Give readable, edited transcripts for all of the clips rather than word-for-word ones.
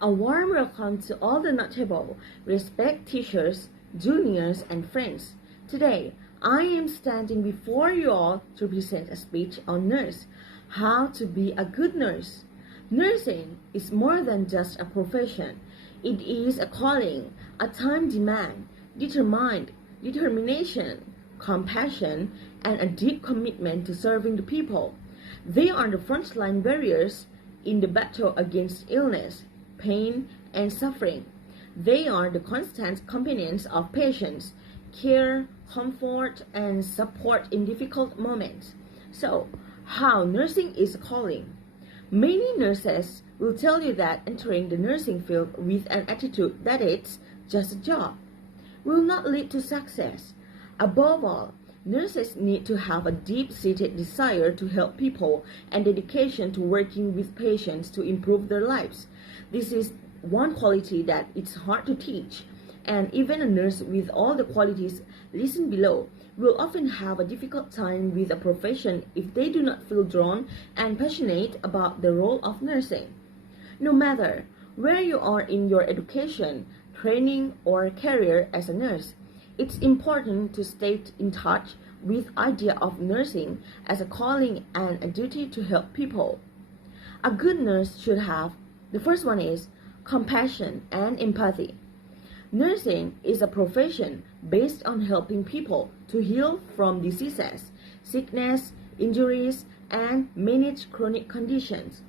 A warm welcome to all the notable, respect teachers, juniors, and friends. Today, I am standing before you all to present a speech on nurse, how to be a good nurse. Nursing is more than just a profession. It is a calling, a time demand, determination, compassion, and a deep commitment to serving the people. They are the frontline warriors in the battle against illness, pain, and suffering. They are the constant companions of patients, care, comfort, and support in difficult moments. So, how nursing is a calling? Many nurses will tell you that entering the nursing field with an attitude that it's just a job will not lead to success. Above all, nurses need to have a deep-seated desire to help people and dedication to working with patients to improve their lives. This is one quality that it's hard to teach, and even a nurse with all the qualities listed below will often have a difficult time with a profession if they do not feel drawn and passionate about the role of nursing. No matter where you are in your education, training, or career as a nurse, it's important to stay in touch with the idea of nursing as a calling and a duty to help people. A good nurse should have, the first one is compassion and empathy. Nursing is a profession based on helping people to heal from diseases, sickness, injuries, and manage chronic conditions.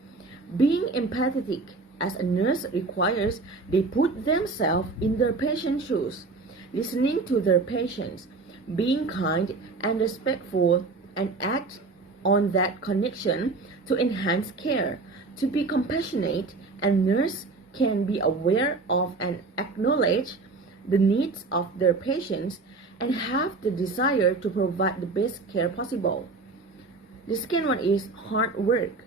Being empathetic as a nurse requires they put themselves in their patient's shoes, listening to their patients, being kind and respectful, and act on that connection to enhance care. To be compassionate, a nurse can be aware of and acknowledge the needs of their patients and have the desire to provide the best care possible. The second one is hard work.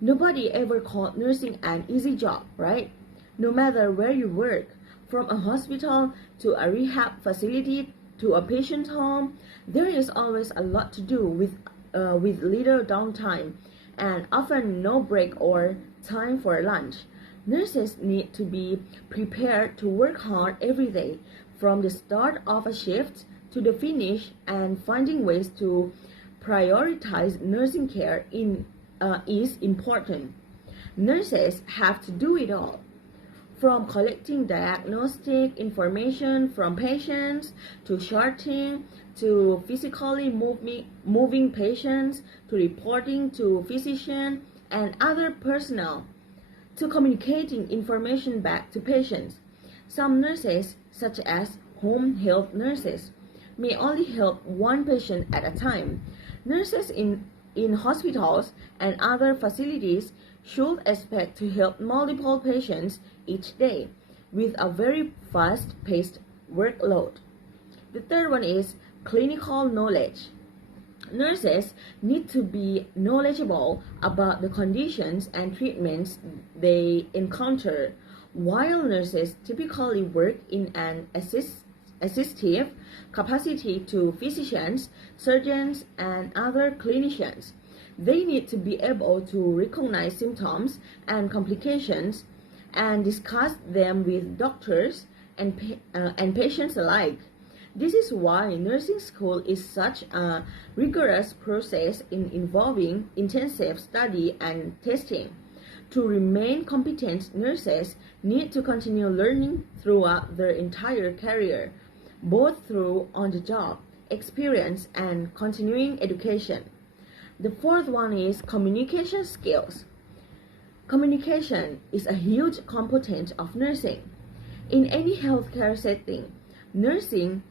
Nobody ever called nursing an easy job, right? No matter where you work, from a hospital to a rehab facility to a patient home, there is always a lot to do with little downtime and often no break or time for lunch. Nurses need to be prepared to work hard every day, from the start of a shift to the finish, and finding ways to prioritize nursing care is important. Nurses have to do it all, from collecting diagnostic information from patients, to charting, to physically moving patients, to reporting to physicians and other personnel, to communicating information back to patients. Some nurses, such as home health nurses, may only help one patient at a time. Nurses in hospitals and other facilities should expect to help multiple patients each day with a very fast-paced workload. The third one is clinical knowledge. Nurses need to be knowledgeable about the conditions and treatments they encounter. While nurses typically work in an assistive capacity to physicians, surgeons, and other clinicians, they need to be able to recognize symptoms and complications and discuss them with doctors and patients alike. This is why nursing school is such a rigorous process involving intensive study and testing. To remain competent, nurses need to continue learning throughout their entire career, both through on-the-job experience and continuing education. The fourth one is communication skills. Communication is a huge component of nursing. In any healthcare setting, nursing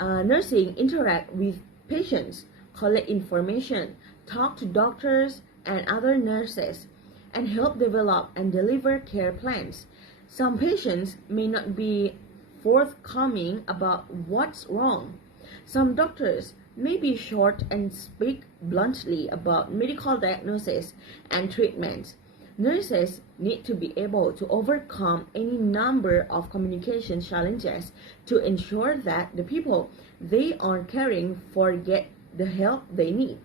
interact with patients, collect information, talk to doctors and other nurses, and help develop and deliver care plans. Some patients may not be forthcoming about what's wrong. Some doctors may be short and speak bluntly about medical diagnosis and treatments. Nurses need to be able to overcome any number of communication challenges to ensure that the people they are caring for get the help they need.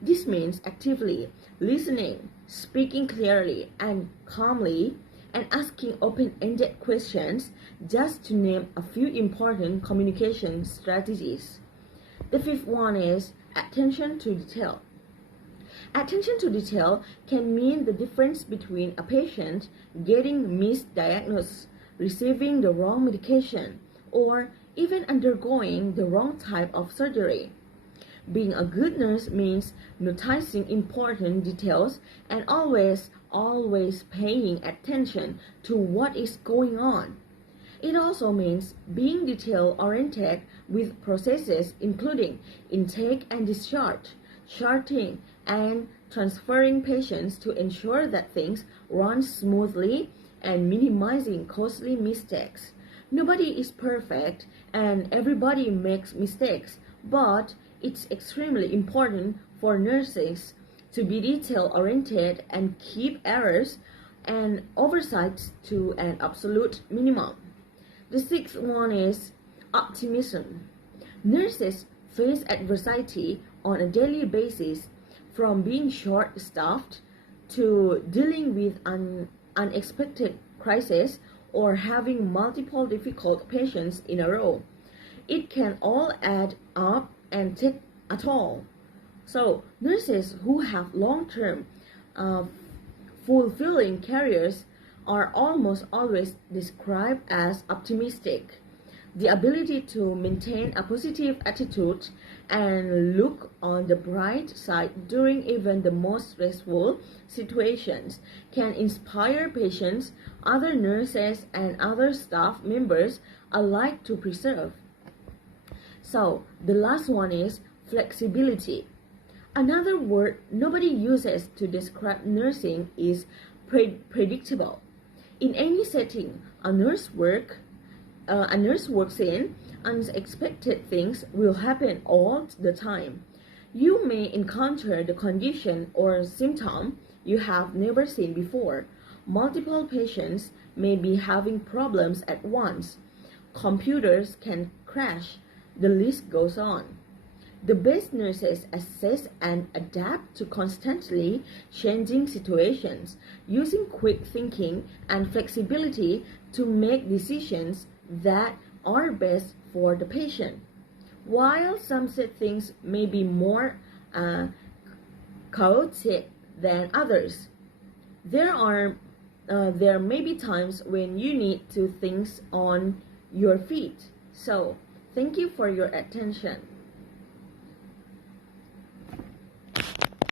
This means actively listening, speaking clearly and calmly, and asking open-ended questions, just to name a few important communication strategies. The fifth one is attention to detail. Attention to detail can mean the difference between a patient getting misdiagnosed, receiving the wrong medication, or even undergoing the wrong type of surgery. Being a good nurse means noticing important details and always paying attention to what is going on. It also means being detail-oriented with processes including intake and discharge, charting, and transferring patients to ensure that things run smoothly and minimizing costly mistakes. Nobody is perfect and everybody makes mistakes, but it's extremely important for nurses to be detail-oriented and keep errors and oversights to an absolute minimum. The sixth one is optimism. Nurses face adversity on a daily basis, from being short-staffed to dealing with an unexpected crisis or having multiple difficult patients in a row. It can all add up and take a toll. So nurses who have long-term fulfilling careers are almost always described as optimistic. The ability to maintain a positive attitude and look on the bright side during even the most stressful situations can inspire patients, other nurses, and other staff members alike to persevere. So, the last one is flexibility. Another word nobody uses to describe nursing is predictable. In any setting a nurse works in, unexpected things will happen all the time. You may encounter the condition or symptom you have never seen before. Multiple patients may be having problems at once. Computers can crash. The list goes on. The best nurses assess and adapt to constantly changing situations, using quick thinking and flexibility to make decisions that are best for the patient. While some settings may be more chaotic than others, there may be times when you need to think on your feet. So, thank you for your attention.